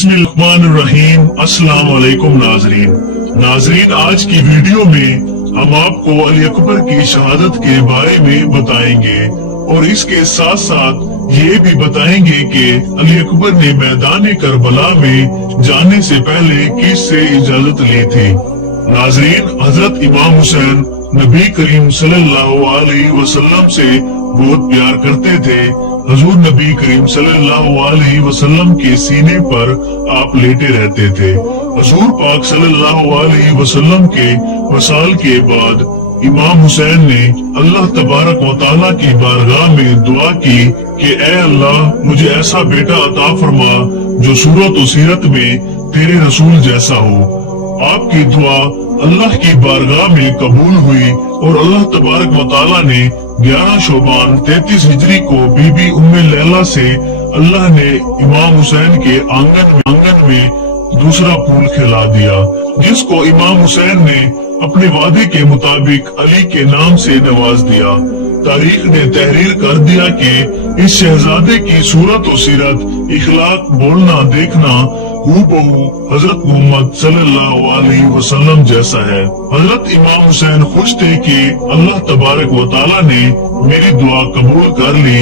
बिस्मिल्लाहिर्रहमानिर्रहीम। अस्सलाम वालेकुम नाजरीन, आज की वीडियो में हम आपको अली अकबर की शहादत के बारे में बताएंगे और इसके साथ साथ ये भी बताएंगे कि अली अकबर ने मैदान करबला में जाने से पहले किससे इजाजत ली थी। नाजरीन, हजरत इमाम हुसैन नबी करीम सल्लल्लाहु अलैहि वसल्लम से बहुत प्यार करते थे। हजूर नबी करीम सल्लल्लाहु अलैहि वसल्लम के सीने पर आप लेटे रहते थे। हजूर पाक सल्लल्लाहु अलैहि वसल्लम के वसाल के बाद इमाम हुसैन ने अल्लाह तबारक व तआला की बारगाह में दुआ की कि ऐ अल्लाह, मुझे ऐसा बेटा अता फरमा जो सूरत व सीरत में तेरे रसूल जैसा हो। आपकी दुआ अल्लाह की बारगाह में कबूल हुई और अल्लाह तबारक व तआला ने 11 शोबान 33 हिजरी को बीबी उम्मे लैला से अल्लाह ने इमाम हुसैन के आंगन में दूसरा फूल खिला दिया, जिसको इमाम हुसैन ने अपने वादे के मुताबिक अली के नाम से नवाज दिया। तारीख ने तहरीर कर दिया कि इस शहजादे की सूरत और सीरत, इखलाक, बोलना, देखना हूबहू हजरत मोहम्मद सल्लल्लाहु अलैहि वसल्लम जैसा है। हजरत इमाम हुसैन खुश थे कि अल्लाह तबारक व तआला ने मेरी दुआ कबूल कर ली।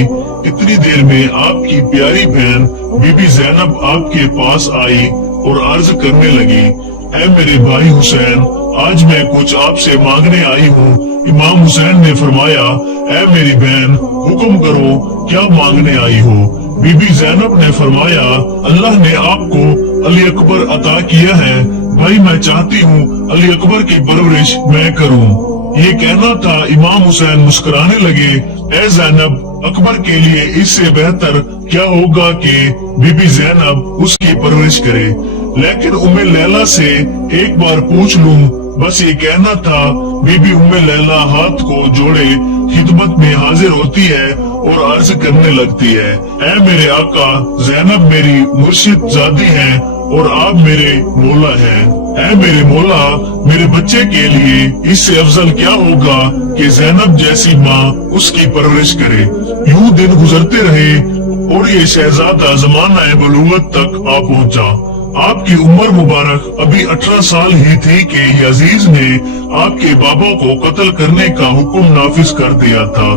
इतनी देर में आपकी प्यारी बहन बीबी ज़ैनब आपके पास आई और अर्ज करने लगी, ऐ मेरे भाई हुसैन, आज मैं कुछ आपसे मांगने आई हूँ। इमाम हुसैन ने फरमाया, ऐ मेरी बहन, हुक्म करो, क्या मांगने आई हो। बीबी ज़ैनब ने फरमाया, अल्लाह ने आपको अली अकबर अता किया है, भाई मैं चाहती हूँ अली अकबर की परवरिश मैं करूँ। ये कहना था, इमाम हुसैन मुस्कुराने लगे, ऐ ज़ैनब, अकबर के लिए इससे बेहतर क्या होगा कि बीबी ज़ैनब उसकी परवरिश करे। लेकिन उम्मे लैला से एक बार पूछ लूं, बस ये कहना था। बीबी उम्मे लैला हाथ को जोड़े खिदमत में हाजिर होती है और अर्ज करने लगती है, ऐ मेरे आका, ज़ैनब मेरी मुर्शिद जादी है और आप मेरे मौला हैं। ऐ मेरे मौला, मेरे बच्चे के लिए इससे अफजल क्या होगा कि ज़ैनब जैसी माँ उसकी परवरिश करे। यूं दिन गुजरते रहे और ये शहजादा ज़माना बलूगत तक आ पहुँचा। आपकी उम्र मुबारक अभी 18 साल ही थी कि यजीज ने आपके बाबा को कत्ल करने का हुक्म नाफिज कर दिया था।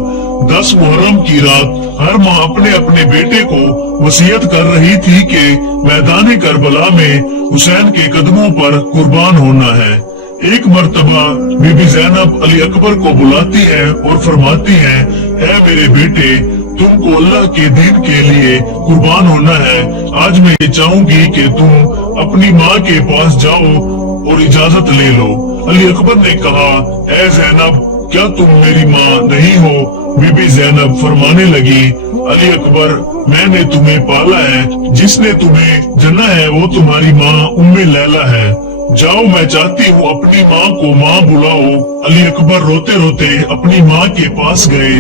10 मुहर्रम की रात हर माँ अपने अपने बेटे को वसीयत कर रही थी कि मैदान करबला में हुसैन के कदमों पर कुर्बान होना है। एक मर्तबा बीबी ज़ैनब अली अकबर को बुलाती है और फरमाती है, ऐ मेरे बेटे, तुमको अल्लाह के दीन के लिए कुर्बान होना है। आज मैं ये चाहूंगी कि तुम अपनी माँ के पास जाओ और इजाजत ले लो। अली अकबर ने कहा, ऐ ज़ैनब, क्या तुम मेरी माँ नहीं हो। बीबी ज़ैनब फरमाने लगी, अली अकबर, मैंने तुम्हें पाला है, जिसने तुम्हें जना है वो तुम्हारी माँ उम्मे लैला है। जाओ, मैं चाहती हूँ अपनी माँ को माँ बुलाओ। अली अकबर रोते रोते अपनी माँ के पास गए।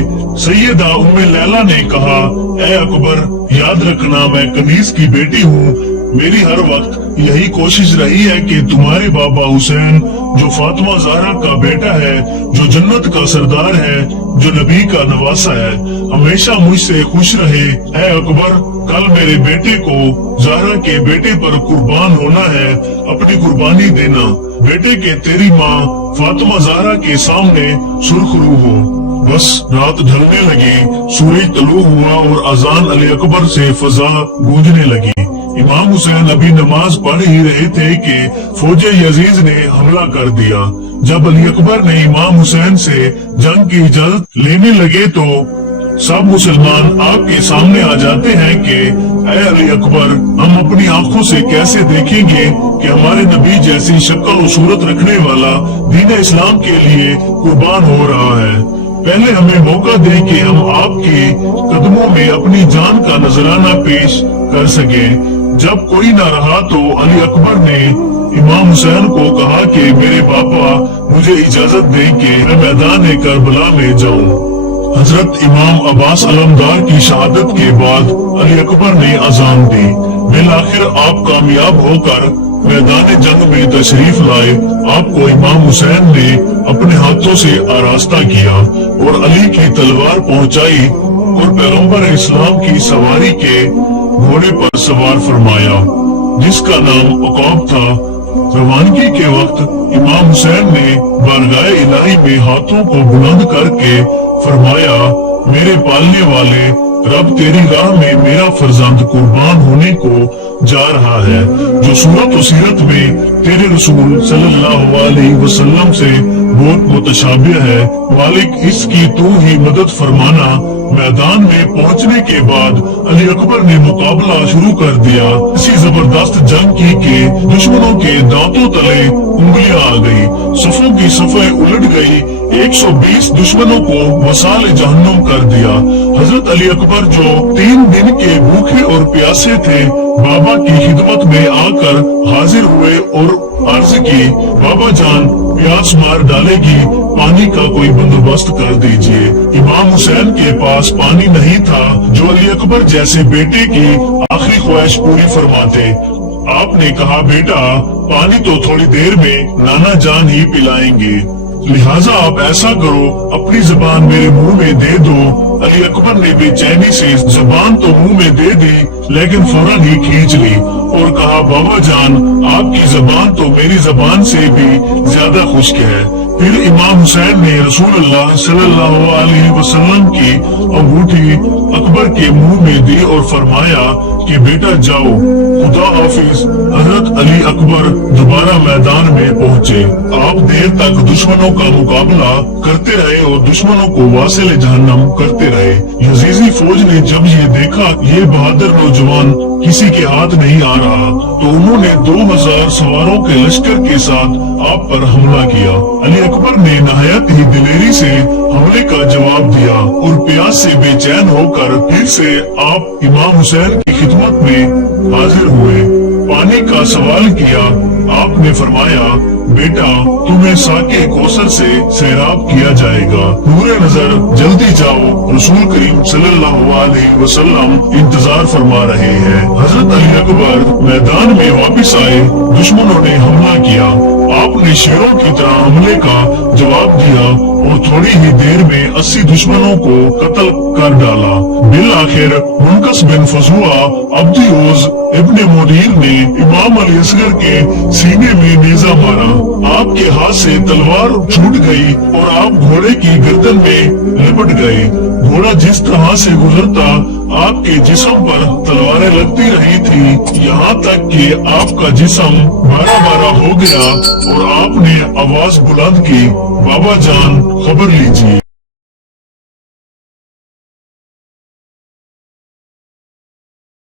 सैयदा उम्मे लैला ने कहा, ऐ अकबर, याद रखना मैं कनीज की बेटी हूँ। मेरी हर वक्त यही कोशिश रही है कि तुम्हारे बाबा हुसैन, जो फातिमा ज़हरा का बेटा है, जो जन्नत का सरदार है, जो नबी का नवासा है, हमेशा मुझसे खुश रहे। ऐ अकबर, कल मेरे बेटे को ज़हरा के बेटे पर कुर्बान होना है, अपनी कुर्बानी देना। बेटे के तेरी माँ फातिमा ज़हरा के सामने सुरखरू हो। बस रात ढलने लगी, सूरज तलू हुआ और अजान अली अकबर से फजा गूंजने लगी। इमाम हुसैन अभी नमाज पढ़ ही रहे थे कि फौजे यजीज ने हमला कर दिया। जब अली अकबर ने इमाम हुसैन से जंग की इजाजत लेने लगे तो सब मुसलमान आपके सामने आ जाते हैं कि ऐ अली अकबर, हम अपनी आंखों से कैसे देखेंगे कि हमारे नबी जैसी शक्ल और सूरत रखने वाला दीन इस्लाम के लिए कुर्बान हो रहा है। पहले हमें मौका दें कि हम आपके कदमों में अपनी जान का नजराना पेश कर सके। जब कोई न रहा तो अली अकबर ने इमाम हुसैन को कहा कि मेरे पापा, मुझे इजाजत दें कि मैं मैदान करबला में जाऊं। हजरत इमाम अब्बास अलमदार की शहादत के बाद अली अकबर ने अजान दी। बिलाखिर आप कामयाब होकर मैदान जंग में तशरीफ लाए। आपको इमाम हुसैन ने अपने हाथों से आरास्ता किया और अली की तलवार पहुंचाई और पैगंबर इस्लाम की सवारी के घोड़े पर सवार फरमाया। जिसका नाम अकौब था। रवानगी के वक्त इमाम हुसैन ने बारगाह इलाही में हाथों को बुलंद करके फरमाया, मेरे पालने वाले रब, तेरी राह में मेरा फर्जंद कुर्बान होने को जा रहा है, जो सूरत और सीरत में तेरे रसूल सल्लल्लाहु अलैहि वसल्लम से बहुत मुतशाबिह है। मालिक, इसकी तू ही मदद फरमाना। मैदान में पहुंचने के बाद अली अकबर ने मुकाबला शुरू कर दिया। इसी जबरदस्त जंग की कि दुश्मनों के दांतों तले उंगलियां आ गई, सफों की सफ़ें उलट गई। 120 दुश्मनों को वसाले जहन्नुम कर दिया। हजरत अली अकबर जो 3 दिन के भूखे और प्यासे थे, बाबा की खिदमत में आकर हाजिर हुए और अर्ज की, बाबा जान प्यास मार डालेगी, पानी का कोई बंदोबस्त कर दीजिए। इमाम हुसैन के पास पानी नहीं था, जो अली अकबर जैसे बेटे की आखिरी ख्वाहिश पूरी फरमाते। आपने कहा, बेटा पानी तो थोड़ी देर में नाना जान ही पिलाएंगे, लिहाजा आप ऐसा करो, अपनी जबान मेरे मुंह में दे दो। अली अकबर ने बेचैनी से जबान तो मुंह में दे दी, लेकिन फौरन ही खींच ली और कहा, बाबा जान आपकी जबान तो मेरी जबान से भी ज्यादा खुश्क है। फिर इमाम हुसैन ने रसूलुल्लाह सल्लल्लाहु अलैहि वसल्लम की अंगूठी अकबर के मुंह में दी और फरमाया कि बेटा जाओ, खुदा हाफिज। हजरत अली अकबर दोबारा मैदान में पहुँचे। आप देर तक दुश्मनों का मुकाबला करते रहे और दुश्मनों को वासिल जहन्नम करते रहे। यजीदी फौज ने जब ये देखा ये बहादुर नौजवान किसी के हाथ नहीं आ रहा, तो उन्होंने 2000 सवारों के लश्कर के साथ आप पर हमला किया। अली अकबर ने नहायत ही दिलेरी से हमले का जवाब दिया और प्यास से बेचैन होकर फिर से आप इमाम हुसैन की खिदमत में हाजिर हुए। पानी का सवाल किया। आपने फरमाया, बेटा तुम्हें साके कौसर से सैराब किया जाएगा, नूरे नजर जल्दी जाओ, रसूल करीम सल्लल्लाहु अलैहि वसल्लम इंतजार फरमा रहे हैं। हजरत अली अकबर मैदान में वापस आए। दुश्मनों ने हमला किया। आपने शेरों की तरह हमले का जवाब दिया और थोड़ी ही देर में 80 दुश्मनों को कत्ल कर डाला। बिल आखिर मुनकस बिन फजुआ अब्दियोज इब्ने मुनीर ने इमाम अली असगर के सीने में नेजा मारा। आपके हाथ से तलवार छूट गई और आप घोड़े की गर्दन में लिपट गए। घोड़ा जिस तरह से गुजरता आपके जिस्म पर तलवारें लगती रही थी, यहाँ तक कि आपका जिस्म बारा हो गया और आपने आवाज बुलंद की, बाबा जान खबर लीजिए।